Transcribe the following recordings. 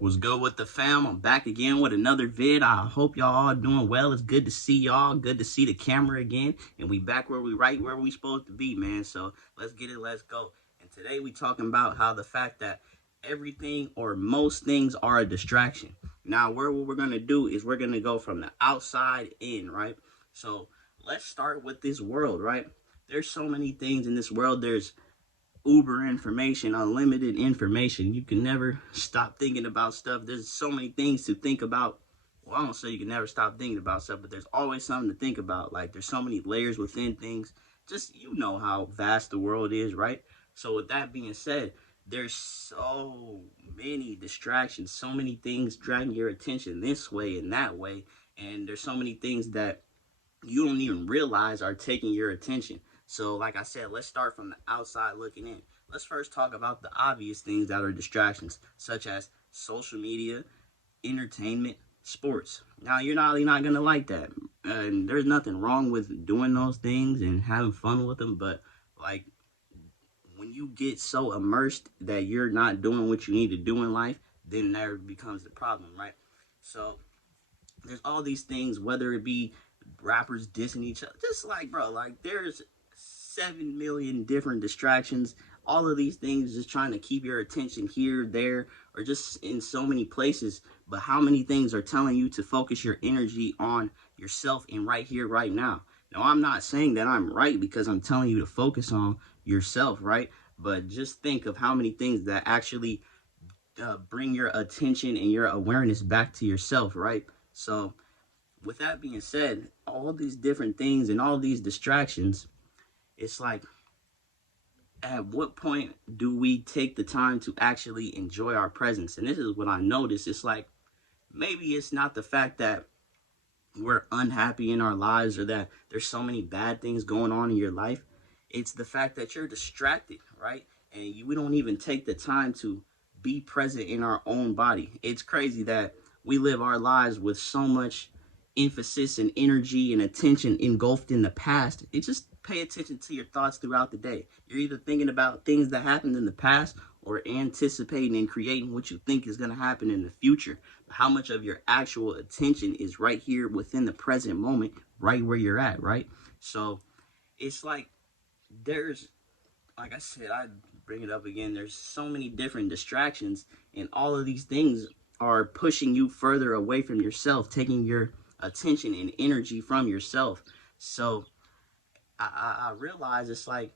What's good with the fam? I'm back again with another vid. I hope y'all all doing well. It's good to see y'all. Good to see the camera again. And we back where we right where we supposed to be, man. So let's get it. Let's go. And today we talking about how the fact that everything or most things are a distraction. Now, what we're gonna do is we're gonna go from the outside in, right? So let's start with this world, right? There's so many things in this world. There's uber information, unlimited information. You can never stop thinking about stuff. There's so many things to think about. Well, I don't say you can never stop thinking about stuff, but there's always something to think about. Like there's so many layers within things. Just you know how vast the world is, right? So with that being said, there's so many distractions, so many things dragging your attention this way and that way, and there's so many things that you don't even realize are taking your attention. So, like I said, let's start from the outside looking in. Let's first talk about the obvious things that are distractions, such as social media, entertainment, sports. Now, you're not gonna like that, and there's nothing wrong with doing those things and having fun with them. But like when you get so immersed that you're not doing what you need to do in life, then there becomes the problem, right? So there's all these things, whether it be rappers dissing each other, just like bro, like there's 7 million different distractions. All of these things just trying to keep your attention here, there, or just in so many places. But how many things are telling you to focus your energy on yourself and right here, right now? Now, I'm not saying that I'm right because I'm telling you to focus on yourself, right? But just think of how many things that actually bring your attention and your awareness back to yourself, right? So, with that being said, all these different things and all these distractions, it's like, at what point do we take the time to actually enjoy our presence? And this is what I noticed. It's like, maybe it's not the fact that we're unhappy in our lives or that there's so many bad things going on in your life. It's the fact that you're distracted, right? And we don't even take the time to be present in our own body. It's crazy that we live our lives with so much emphasis and energy and attention engulfed in the past. It just pay attention to your thoughts throughout the day. You're either thinking about things that happened in the past or anticipating and creating what you think is going to happen in the future. How much of your actual attention is right here within the present moment, right where you're at, right? So it's like there's, like I said, I bring it up again, there's so many different distractions, and all of these things are pushing you further away from yourself, taking your attention and energy from yourself. So I realize it's like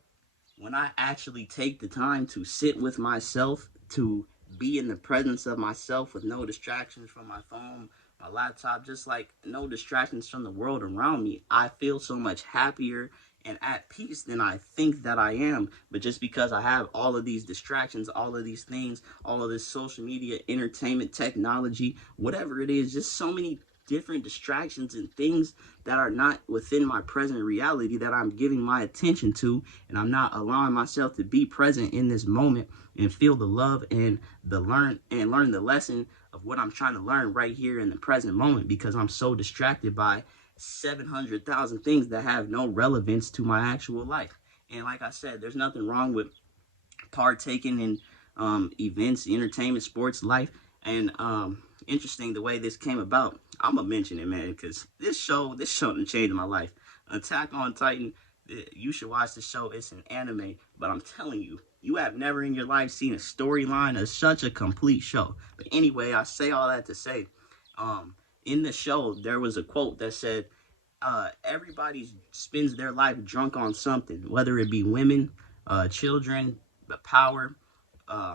when I actually take the time to sit with myself, to be in the presence of myself with no distractions from my phone, my laptop, just like no distractions from the world around me, I feel so much happier and at peace than I think that I am. But just because I have all of these distractions, all of these things, all of this social media, entertainment, technology, whatever it is, just so many different distractions and things that are not within my present reality that I'm giving my attention to, and I'm not allowing myself to be present in this moment and feel the love and the learn the lesson of what I'm trying to learn right here in the present moment, because I'm so distracted by 700,000 things that have no relevance to my actual life. And like I said, there's nothing wrong with partaking in events, entertainment, sports, life. And interesting the way this came about. I'm gonna mention it, man, because this show done changed my life. Attack on Titan. You should watch the show. It's an anime, but I'm telling you, you have never in your life seen a storyline of such a complete show. But anyway, I say all that to say, in the show there was a quote that said, everybody spends their life drunk on something, whether it be women, children, the power,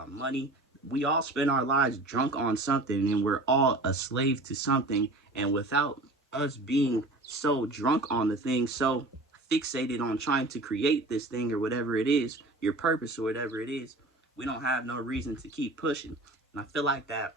money. We all spend our lives drunk on something, and we're all a slave to something. And without us being so drunk on the thing, so fixated on trying to create this thing or whatever it is, your purpose or whatever it is, we don't have no reason to keep pushing. And I feel like that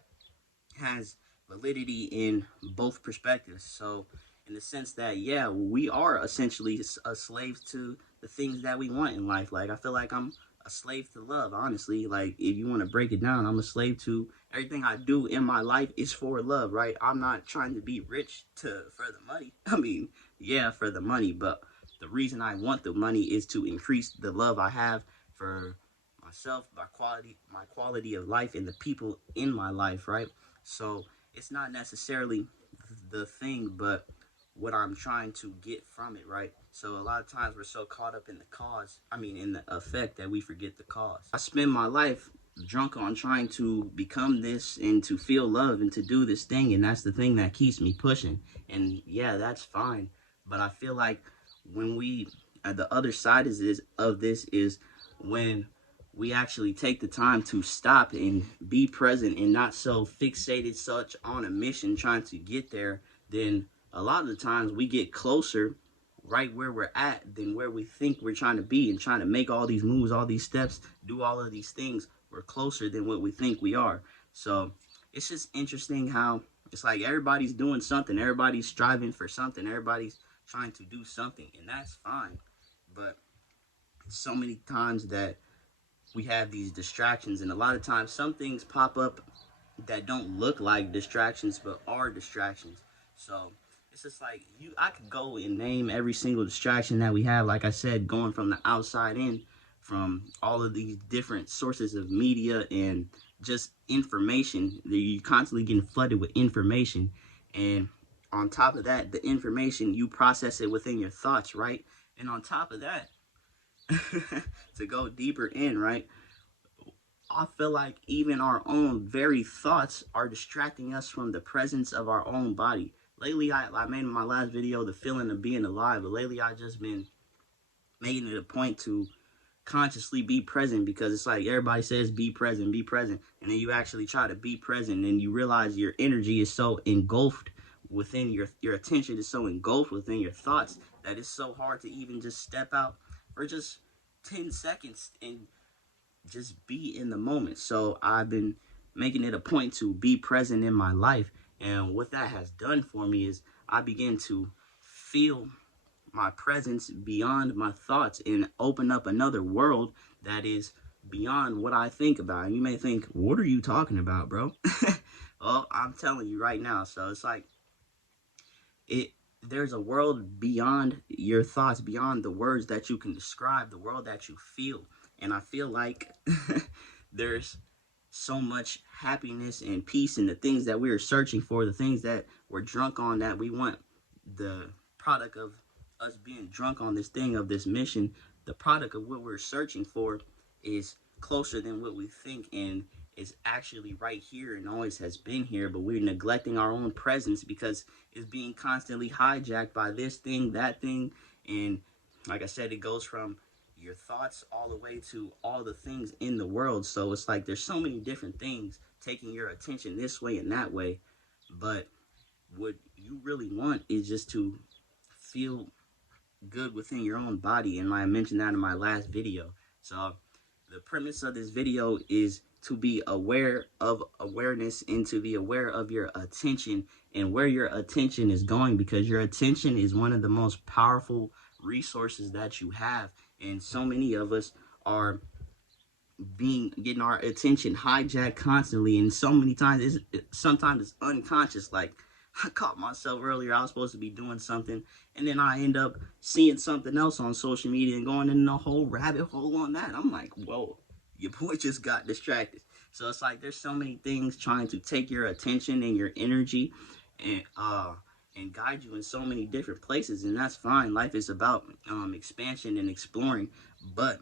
has validity in both perspectives. So, in the sense that, yeah, we are essentially a slave to the things that we want in life. Like, I feel like I'm a slave to love, honestly. Like, if you want to break it down, I'm a slave to everything I do in my life is for love, right? I'm not trying to be rich for the money. I mean, yeah, for the money, but the reason I want the money is to increase the love I have for myself, my quality of life, and the people in my life, right? So it's not necessarily the thing, but what I'm trying to get from it, right? So a lot of times we're so caught up in the cause, in the effect, that we forget the cause. I spend my life drunk on trying to become this and to feel love and to do this thing, and that's the thing that keeps me pushing. And yeah, that's fine, but I feel like when we the other side of this is when we actually take the time to stop and be present and not so fixated such on a mission trying to get there, then a lot of the times we get closer right where we're at than where we think we're trying to be, and trying to make all these moves, all these steps, do all of these things. We're closer than what we think we are. So it's just interesting how it's like everybody's doing something, everybody's striving for something, everybody's trying to do something, and that's fine. But so many times that we have these distractions, and a lot of times some things pop up that don't look like distractions but are distractions. So it's just like I could go and name every single distraction that we have, like I said, going from the outside in, from all of these different sources of media and just information. You're constantly getting flooded with information, and on top of that, the information, you process it within your thoughts, right? And on top of that, to go deeper in, right, I feel like even our own very thoughts are distracting us from the presence of our own body. Lately, I made in my last video the feeling of being alive, but lately I just been making it a point to consciously be present, because it's like everybody says be present, and then you actually try to be present, and you realize your energy is so engulfed within your attention is so engulfed within your thoughts that it's so hard to even just step out for just 10 seconds and just be in the moment. So I've been making it a point to be present in my life, and what that has done for me is I begin to feel my presence beyond my thoughts and open up another world that is beyond what I think about. And you may think, what are you talking about, bro? Well, I'm telling you right now. So it's like there's a world beyond your thoughts, beyond the words that you can describe, the world that you feel. And I feel like there's so much happiness and peace in the things that we are searching for, the things that we're drunk on, that we want. The product of us being drunk on this thing, of this mission, the product of what we're searching for is closer than what we think, and is actually right here and always has been here, but we're neglecting our own presence because it's being constantly hijacked by this thing, that thing. And like I said, it goes from your thoughts all the way to all the things in the world. So it's like there's so many different things taking your attention this way and that way, but what you really want is just to feel good within your own body. And I mentioned that in my last video. So the premise of this video is to be aware of awareness, and to be aware of your attention and where your attention is going, because your attention is one of the most powerful resources that you have. And so many of us are getting our attention hijacked constantly, and so many times sometimes it's unconscious. Like I caught myself earlier, I was supposed to be doing something, and then I end up seeing something else on social media and going in a whole rabbit hole on that. I'm like, whoa, your boy just got distracted. So it's like there's so many things trying to take your attention and your energy and guide you in so many different places, and that's fine. Life is about expansion and exploring, but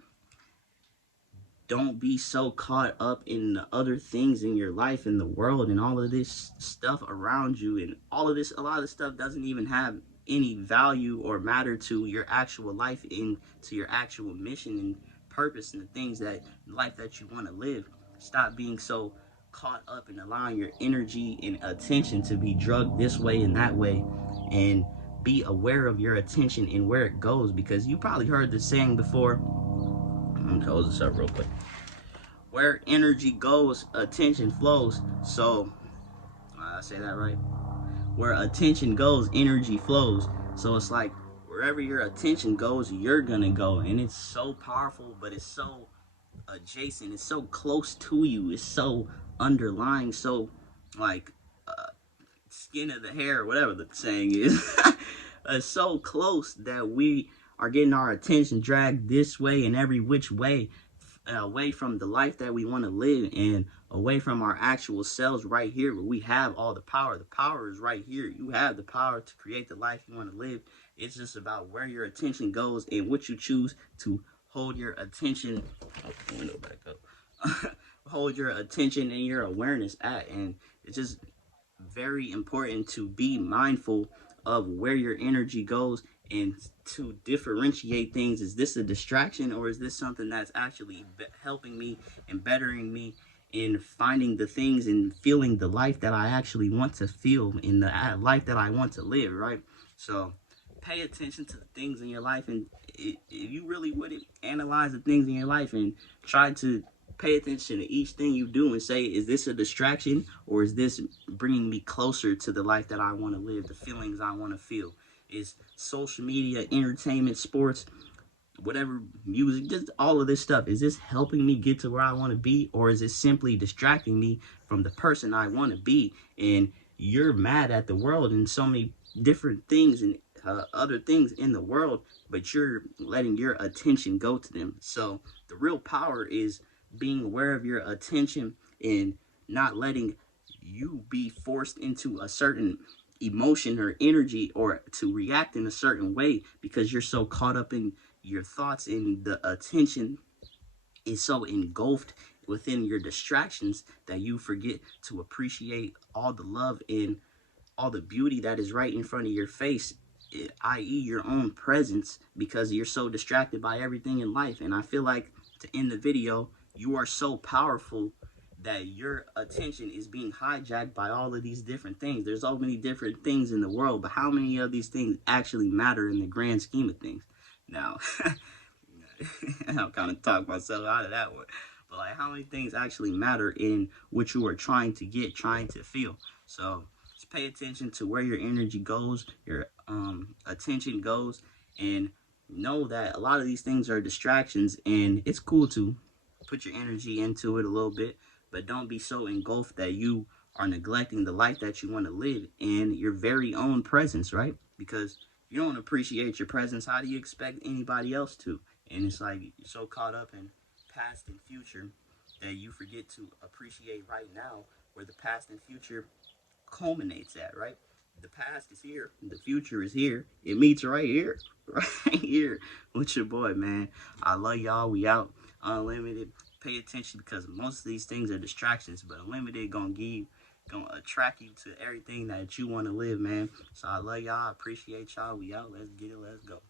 don't be so caught up in the other things in your life, in the world, and all of this stuff around you, and all of this. A lot of this stuff doesn't even have any value or matter to your actual life, and to your actual mission and purpose, and the things that life that you want to live. Stop being so caught up in allowing your energy and attention to be drugged this way and that way, and be aware of your attention and where it goes, because you probably heard the saying before. I'm gonna close this up real quick. Where energy goes, attention flows. So I say that right? Where attention goes, energy flows. So it's like wherever your attention goes, you're gonna go. And it's so powerful, but it's so adjacent, it's so close to you, it's so underlying, so like skin of the hair, whatever the saying is. It's so close that we are getting our attention dragged this way and every which way, away from the life that we want to live and away from our actual selves right here where we have all the power. The power is right here. You have the power to create the life you want to live. It's just about where your attention goes and what you choose to hold your attention. Oh, the window back up. Hold your attention and your awareness at. And it's just very important to be mindful of where your energy goes and to differentiate things. Is this a distraction, or is this something that's actually helping me and bettering me in finding the things and feeling the life that I actually want to feel in the life that I want to live, right? So pay attention to the things in your life, and if you really would analyze the things in your life and try to pay attention to each thing you do and say, is this a distraction, or is this bringing me closer to the life that I want to live, the feelings I want to feel? Is social media, entertainment, sports, whatever, music, just all of this stuff, is this helping me get to where I want to be, or is it simply distracting me from the person I want to be? And you're mad at the world and so many different things and other things in the world, but you're letting your attention go to them. So the real power is being aware of your attention and not letting you be forced into a certain emotion or energy or to react in a certain way because you're so caught up in your thoughts, and the attention is so engulfed within your distractions that you forget to appreciate all the love and all the beauty that is right in front of your face, i.e. your own presence, because you're so distracted by everything in life. And I feel like, to end the video, you are so powerful that your attention is being hijacked by all of these different things. There's so many different things in the world, but how many of these things actually matter in the grand scheme of things? Now, I'm kind of talking myself out of that one. But like, how many things actually matter in what you are trying to get, trying to feel? So just pay attention to where your energy goes, your attention goes, and know that a lot of these things are distractions, and it's cool to put your energy into it a little bit, but don't be so engulfed that you are neglecting the life that you want to live and your very own presence, right? Because if you don't appreciate your presence, how do you expect anybody else to? And it's like you're so caught up in past and future that you forget to appreciate right now, where the past and future culminates at, right? The past is here, the future is here. It meets right here, right here with your boy, man. I love y'all. We out. Unlimited. Pay attention, because most of these things are distractions, but Unlimited gonna attract you to everything that you want to live, man. So I love y'all. I appreciate y'all. We out. Let's get it. Let's go.